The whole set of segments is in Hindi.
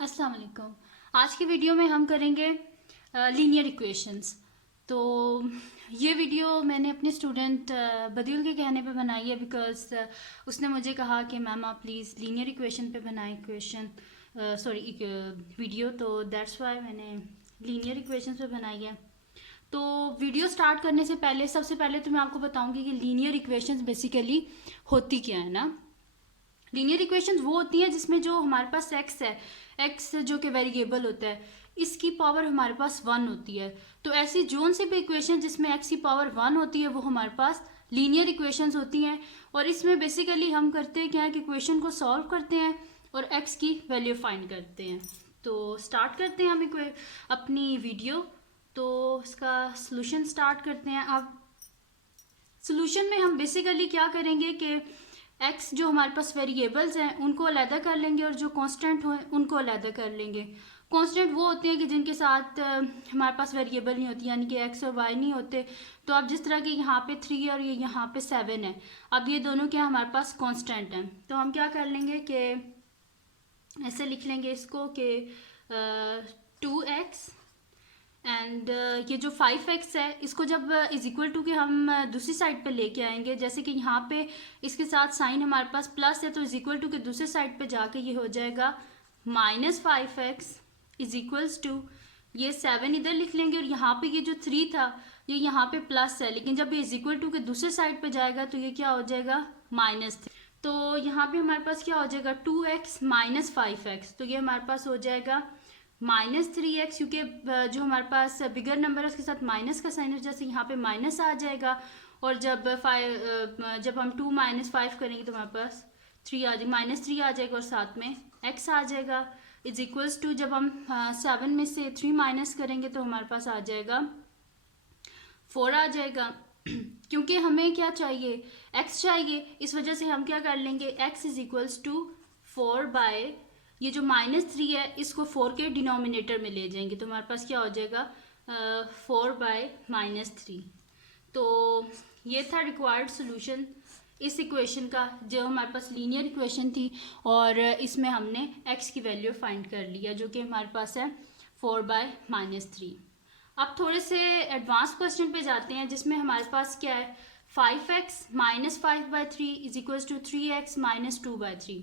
अस्सलाम वालेकुम। आज की वीडियो में हम करेंगे लीनियर इक्वेशंस। तो ये वीडियो मैंने अपने स्टूडेंट बदील के कहने पे बनाई है, बिकॉज उसने मुझे कहा कि मैम आप प्लीज़ लीनियर इक्वेशन पे बनाएं वीडियो। तो दैट्स वाई मैंने लीनियर इक्वेशंस पे बनाई है। तो वीडियो स्टार्ट करने से पहले सबसे पहले तो मैं आपको बताऊंगी कि लीनियर इक्वेशंस बेसिकली होती क्या है ना। लीनियर इक्वेशंस वो होती हैं जिसमें जो हमारे पास एक्स है, एक्स जो कि वेरिएबल होता है, इसकी पावर हमारे पास 1 होती है। तो ऐसी जोन से भी इक्वेशन जिसमें एक्स की पावर 1 होती है वो हमारे पास लीनियर इक्वेशंस होती हैं। और इसमें बेसिकली हम करते हैं क्या है कि इक्वेशन को सॉल्व करते हैं और एक्स की वैल्यू फाइंड करते हैं। तो स्टार्ट करते हैं हम अपनी वीडियो। तो इसका सोल्यूशन स्टार्ट करते हैं। अब सोल्यूशन में हम बेसिकली क्या करेंगे कि एक्स जो हमारे पास वेरिएबल्स हैं उनको अलहदा कर लेंगे और जो कांस्टेंट हो उनको अलहदा कर लेंगे। कांस्टेंट वो होते हैं कि जिनके साथ हमारे पास वेरिएबल नहीं होती, यानी कि एक्स और वाई नहीं होते। तो अब जिस तरह के यहाँ पे 3 और ये यहाँ पे 7 है, अब ये दोनों क्या हमारे पास कांस्टेंट हैं। तो हम क्या कर लेंगे कि ऐसे लिख लेंगे इसको कि 2x एंड ये जो 5x है इसको जब इज इक्वल टू के हम दूसरी साइड पे लेके आएंगे, जैसे कि यहाँ पे इसके साथ साइन हमारे पास प्लस है, तो इज इक्वल टू के दूसरे साइड पे जाके ये हो जाएगा -5x इज इक्वल्स टू ये 7 इधर लिख लेंगे और यहाँ पे ये जो 3 था ये यहाँ पे प्लस है, लेकिन जब ये इज इक्वल टू के दूसरे साइड पे जाएगा तो ये क्या हो जाएगा -3। तो यहाँ पे हमारे पास क्या हो जाएगा 2x - 5x, तो ये हमारे पास हो जाएगा -3x, क्योंकि जो हमारे पास बिगर नंबर है उसके साथ माइनस का साइन है, जैसे यहाँ पे माइनस आ जाएगा। और जब हम 2 - 5 करेंगे तो हमारे पास 3 आ जाएगा, -3 आ जाएगा और साथ में x आ जाएगा इज इक्वल्स टू जब हम 7 में से 3 माइनस करेंगे तो हमारे पास आ जाएगा 4 आ जाएगा। क्योंकि हमें क्या चाहिए x चाहिए, इस वजह से हम क्या कर लेंगे x is equals to 4 by ये जो -3 है इसको 4 के डिनोमिनेटर में ले जाएंगे तो हमारे पास क्या हो जाएगा 4 बाय -3। तो ये था रिक्वायर्ड सोल्यूशन इस इक्वेशन का, जो हमारे पास लीनियर इक्वेशन थी और इसमें हमने x की वैल्यू फाइंड कर लिया जो कि हमारे पास है 4 बाय -3। अब थोड़े से एडवांस क्वेश्चन पे जाते हैं जिसमें हमारे पास क्या है 5x - 5/3 is equals to 3x - 2/3।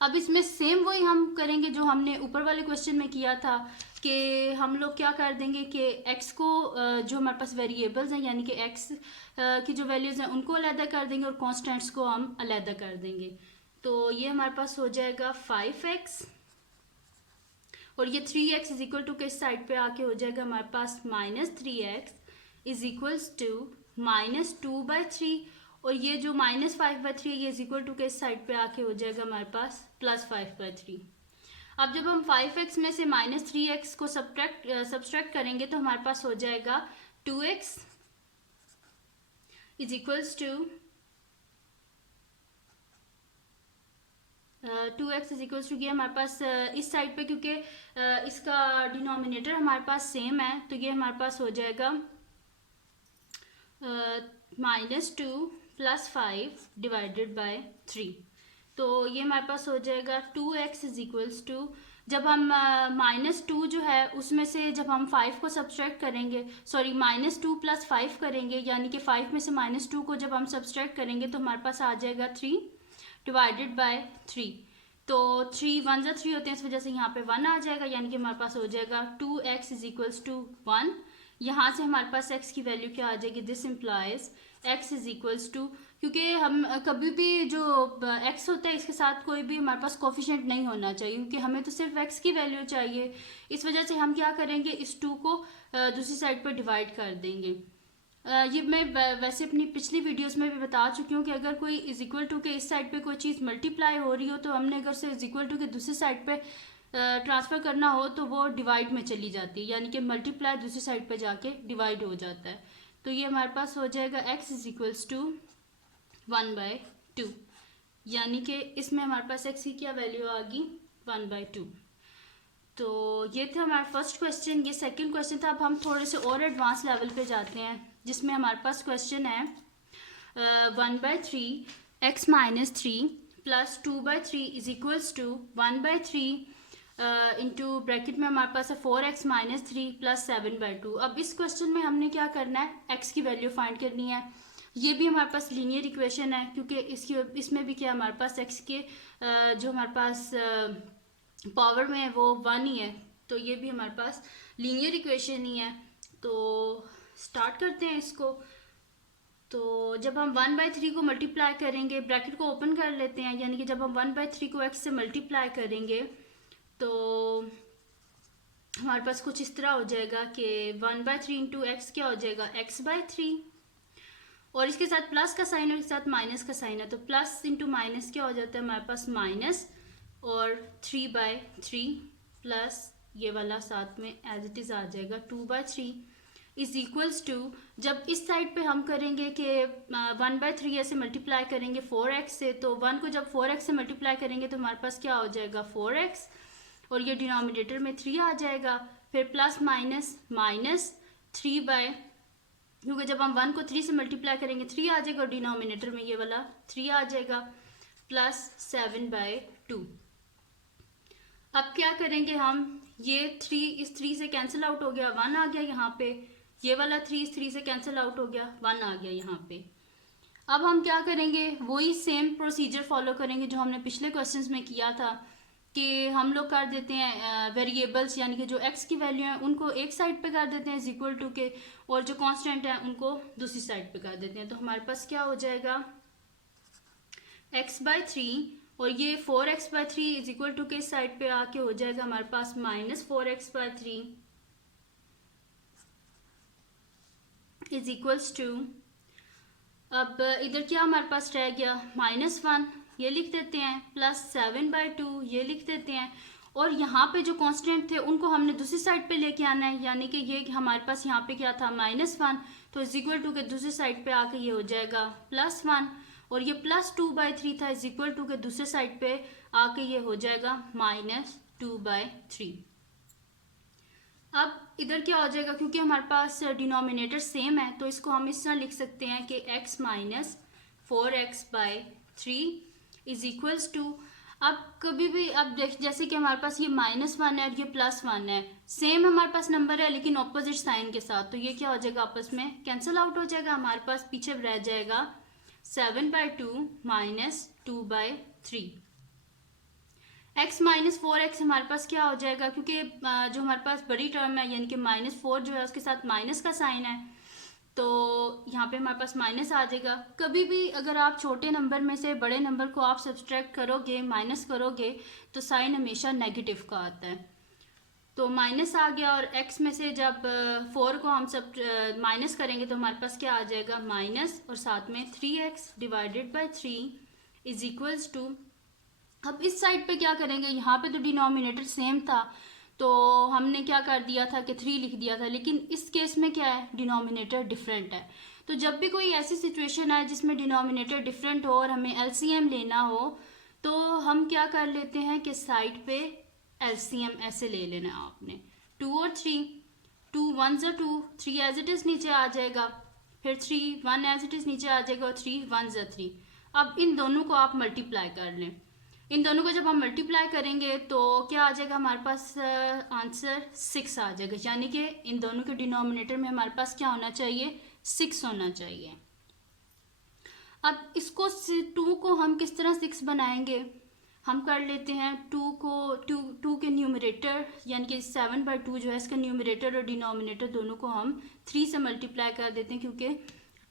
अब इसमें सेम वही हम करेंगे जो हमने ऊपर वाले क्वेश्चन में किया था कि हम लोग क्या कर देंगे कि x को जो हमारे पास वेरिएबल्स हैं यानी कि x की जो वैल्यूज़ हैं उनको अलहदा कर देंगे और कांस्टेंट्स को हम अलहदा कर देंगे। तो ये हमारे पास हो जाएगा 5x और ये 3x इज इक्वल टू के साइड पे आके हो जाएगा हमारे पास -3x इज इक्वल्स टू -2/3 और ये जो -5/3 ये इज इक्वल टू के साइड पे आके हो जाएगा हमारे पास +5/3। अब जब हम 5x में से -3x को सब्सट्रैक्ट करेंगे तो हमारे पास हो जाएगा 2x is equals to 2x is equals to ये हमारे पास इस साइड पे, क्योंकि इसका डिनोमिनेटर हमारे पास सेम है तो ये हमारे पास हो जाएगा -2 + 5 डिवाइडेड बाय 3। तो ये हमारे पास हो जाएगा 2x इज इक्वल्स टू जब हम -2 जो है उसमें से जब हम 5 को सब्सट्रैक्ट करेंगे, सॉरी -2 + 5 करेंगे, यानी कि 5 में से -2 को जब हम सब्सट्रैक्ट करेंगे तो हमारे पास आ जाएगा 3 डिवाइडेड बाय 3। तो 3 1 ज़ा 3 होते हैं, इस वजह से यहाँ पे 1 आ जाएगा, यानी कि हमारे पास हो जाएगा 2x इज इक्वल्स टू 1। यहाँ से हमारे पास x की वैल्यू क्या आ जाएगी, this implies x is equals to, क्योंकि हम कभी भी जो x होता है इसके साथ कोई भी हमारे पास कोफिशिएंट नहीं होना चाहिए, क्योंकि हमें तो सिर्फ x की वैल्यू चाहिए। इस वजह से हम क्या करेंगे इस 2 को दूसरी साइड पर डिवाइड कर देंगे। ये मैं वैसे अपनी पिछली वीडियोस में भी बता चुकी हूँ कि अगर कोई इज इक्वल टू के इस साइड पे कोई चीज़ मल्टीप्लाई हो रही हो तो हमने अगर से इज इक्वल टू के दूसरी साइड पे ट्रांसफ़र करना हो तो वो डिवाइड में चली जाती है, यानी कि मल्टीप्लाई दूसरी साइड पे जाके डिवाइड हो जाता है। तो ये हमारे पास हो जाएगा x इज इक्वल्स टू 1/2, यानी कि इसमें हमारे पास x की क्या वैल्यू आ गई 1/2। तो ये था हमारा फर्स्ट क्वेश्चन। ये सेकंड क्वेश्चन था। अब हम थोड़े से और एडवांस लेवल पे जाते हैं जिसमें हमारे पास क्वेश्चन है 1/3 x - 3 + 2/3 is equals to 1/3 into bracket में हमारे पास है 4x माइनस 3 प्लस 7/2। अब इस क्वेश्चन में हमने क्या करना है, x की वैल्यू फाइंड करनी है। ये भी हमारे पास लीनियर इक्वेशन है क्योंकि इसमें भी क्या हमारे पास x के जो हमारे पास पावर में है वो 1 ही है, तो ये भी हमारे पास लीनियर इक्वेशन ही है। तो स्टार्ट करते हैं इसको। तो जब हम 1/3 को मल्टीप्लाई करेंगे, ब्रैकेट को ओपन कर लेते हैं, यानी कि जब हम 1/3 को x से मल्टीप्लाई करेंगे तो हमारे पास कुछ इस तरह हो जाएगा कि 1/3 इंटू एक्स क्या हो जाएगा, x/3, और इसके साथ प्लस का साइन और इसके साथ माइनस का साइन है, तो प्लस इंटू माइनस क्या हो जाता है हमारे पास माइनस, और 3/3 प्लस ये वाला साथ में एज इट इज़ आ जाएगा 2/3 इज इक्वल्स टू, जब इस साइड पे हम करेंगे कि 1/3 ऐसे मल्टीप्लाई करेंगे 4x से, तो 1 को जब 4x से मल्टीप्लाई करेंगे तो हमारे पास क्या हो जाएगा 4x, और ये डिनोमिनेटर में 3 आ जाएगा, फिर प्लस माइनस माइनस 3 क्योंकि जब हम 1 को 3 से मल्टीप्लाई करेंगे 3 आ जाएगा और डिनोमिनेटर में ये वाला 3 आ जाएगा, प्लस 7/2। अब क्या करेंगे हम, ये 3 इस 3 से कैंसिल आउट हो गया, 1 आ गया यहाँ पे, ये वाला 3 इस 3 से कैंसिल आउट हो गया, 1 आ गया यहाँ पे। अब हम क्या करेंगे, वही सेम प्रोसीजर फॉलो करेंगे जो हमने पिछले क्वेश्चंस में किया था कि हम लोग कर देते हैं वेरिएबल्स, यानी कि जो x की वैल्यू है उनको एक साइड पे कर देते हैं इज इक्वल टू के, और जो कांस्टेंट है उनको दूसरी साइड पे कर देते हैं। तो हमारे पास क्या हो जाएगा x/3, और ये 4x/3 इज इक्वल टू के इस साइड पे आके हो जाएगा हमारे पास -4x/3 इज इक्वल्स टू, अब इधर क्या हमारे पास रह गया -1, ये लिख देते हैं, प्लस 7/2 ये लिख देते हैं, और यहाँ पे जो कांस्टेंट थे उनको हमने दूसरी साइड पे लेके आना है, यानी कि ये हमारे पास यहाँ पे क्या था -1, तो इज इक्वल टू के दूसरी साइड पे आके ये हो जाएगा +1, और ये +2/3 था, इज इक्वल टू के दूसरे साइड पे आके ये हो जाएगा -2/3। अब इधर क्या हो जाएगा, क्योंकि हमारे पास डिनोमिनेटर सेम है तो इसको हम इस तरह लिख सकते हैं कि x minus 4x/3 is equals to, अब कभी भी अब जैसे कि हमारे पास ये -1 है और ये +1 है, सेम हमारे पास नंबर है लेकिन ऑपोजिट साइन के साथ, तो ये क्या हो जाएगा आपस में कैंसिल आउट हो जाएगा, हमारे पास पीछे रह जाएगा 7/2 माइनस 2/3। x माइनस 4x हमारे पास क्या हो जाएगा, क्योंकि जो हमारे पास बड़ी टर्म है यानी कि -4 जो है उसके साथ माइनस का साइन है, तो यहाँ पे हमारे पास माइनस आ जाएगा। कभी भी अगर आप छोटे नंबर में से बड़े नंबर को आप सब्सट्रैक्ट करोगे, माइनस करोगे, तो साइन हमेशा नेगेटिव का आता है, तो माइनस आ गया, और x में से जब 4 को हम सब माइनस करेंगे तो हमारे पास क्या आ जाएगा माइनस, और साथ में 3x divided by 3 is equals to, अब इस साइड पे क्या करेंगे, यहाँ पे तो डिनोमिनेटर सेम था तो हमने क्या कर दिया था कि 3 लिख दिया था, लेकिन इस केस में क्या है डिनोमिनेटर डिफरेंट है, तो जब भी कोई ऐसी सिचुएशन आए जिसमें डिनोमिनेटर डिफरेंट हो और हमें एलसीएम लेना हो, तो हम क्या कर लेते हैं कि साइड पे एलसीएम ऐसे ले लेना है आपने, 2 और 3, 2 1 ज़ा 2, 3 एज इट इज़ नीचे आ जाएगा, फिर 3 1 एज इट इज़ नीचे आ जाएगा, और 3 1 ज़ा 3। अब इन दोनों को आप मल्टीप्लाई कर लें, इन दोनों को जब हम मल्टीप्लाई करेंगे तो क्या आ जाएगा हमारे पास आंसर 6 आ जाएगा, यानी कि इन दोनों के डिनोमिनेटर में हमारे पास क्या होना चाहिए 6 होना चाहिए। अब इसको 2 को हम किस तरह 6 बनाएंगे, हम कर लेते हैं 2 के न्यूमरेटर यानी कि 7/2 जो है इसका न्यूमरेटर और डिनोमिनेटर दोनों को हम 3 से मल्टीप्लाई कर देते हैं, क्योंकि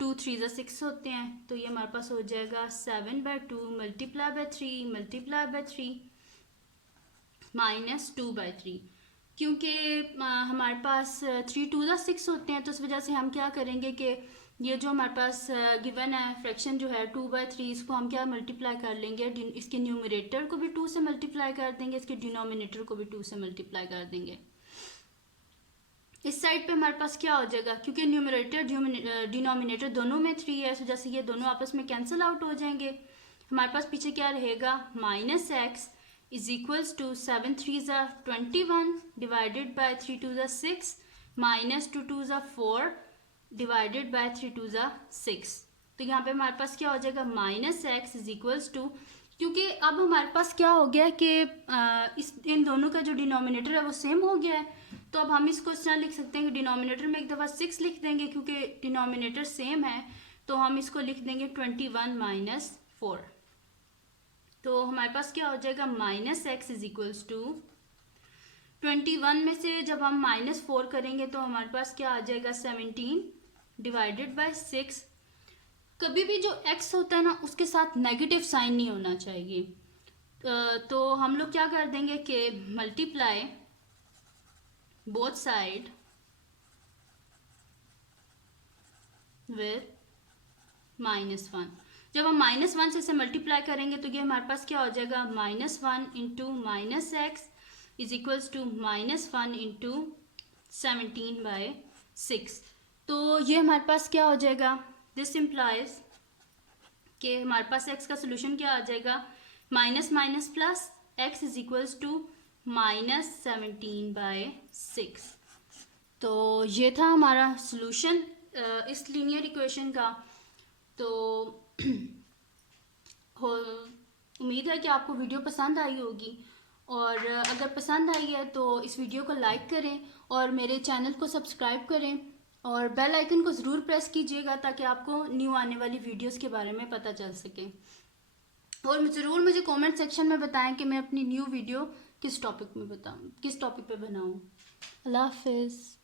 2 3 ज़ा 6 होते हैं, तो ये हमारे पास हो जाएगा 7/2 multiply by 3 multiply by 3 minus 2/3, क्योंकि हमारे पास 3 2 ज़ा 6 होते हैं, तो इस वजह से हम क्या करेंगे कि ये जो हमारे पास गिवन है फ्रैक्शन जो है 2/3, इसको हम क्या मल्टीप्लाई कर लेंगे, इसके न्यूमरेटर को भी 2 से मल्टीप्लाई कर देंगे, इसके डिनोमिनेटर को भी 2 से मल्टीप्लाई कर देंगे। इस साइड पे हमारे पास क्या हो जाएगा, क्योंकि न्यूमरेटर डिनोमिनेटर दोनों में 3 है, तो जैसे ये दोनों आपस में कैंसिल आउट हो जाएंगे, हमारे पास पीछे क्या रहेगा -x इज इक्वल्स टू 7 3 ज़ा 21 डिवाइडेड बाई 3 2 ज़ा 6 माइनस 2 2 ज़ा 4 डिवाइडेड बाई 3 2 ज़ा 6, तो यहाँ पे हमारे पास क्या हो जाएगा -x इज इक्वल्स टू, क्योंकि अब हमारे पास क्या हो गया कि इस इन दोनों का जो डिनोमिनेटर है वो सेम हो गया है। तो अब हम इसको इस तरह लिख सकते हैं कि डिनोमिनेटर में एक दफ़ा 6 लिख देंगे, क्योंकि डिनोमिनेटर सेम है, तो हम इसको लिख देंगे 21 माइनस 4। तो हमारे पास क्या हो जाएगा, minus x is equals to 21 में से जब हम -4 करेंगे तो हमारे पास क्या आ जाएगा, 17 डिवाइडेड बाय 6। कभी भी जो x होता है ना उसके साथ नेगेटिव साइन नहीं होना चाहिए। तो हम लोग क्या कर देंगे कि मल्टीप्लाई बोथ साइड विथ -1। जब हम -1 से इसे मल्टीप्लाई करेंगे तो ये हमारे पास क्या हो जाएगा, -1 into minus x is equals to -1 into 17/6। तो ये हमारे पास क्या हो जाएगा, दिस इम्प्लाइज कि हमारे पास x का सोल्यूशन क्या आ जाएगा, minus minus plus x is equals to -17/6। तो ये था हमारा सोल्यूशन इस लीनियर इक्वेशन का। तो उम्मीद है कि आपको वीडियो पसंद आई होगी, और अगर पसंद आई है तो इस वीडियो को लाइक करें और मेरे चैनल को सब्सक्राइब करें और बेल आइकन को ज़रूर प्रेस कीजिएगा ताकि आपको न्यू आने वाली वीडियोस के बारे में पता चल सके। और ज़रूर मुझे कमेंट सेक्शन में बताएं कि मैं अपनी न्यू वीडियो किस टॉपिक पे बनाऊं। अल्लाह हाफिज़।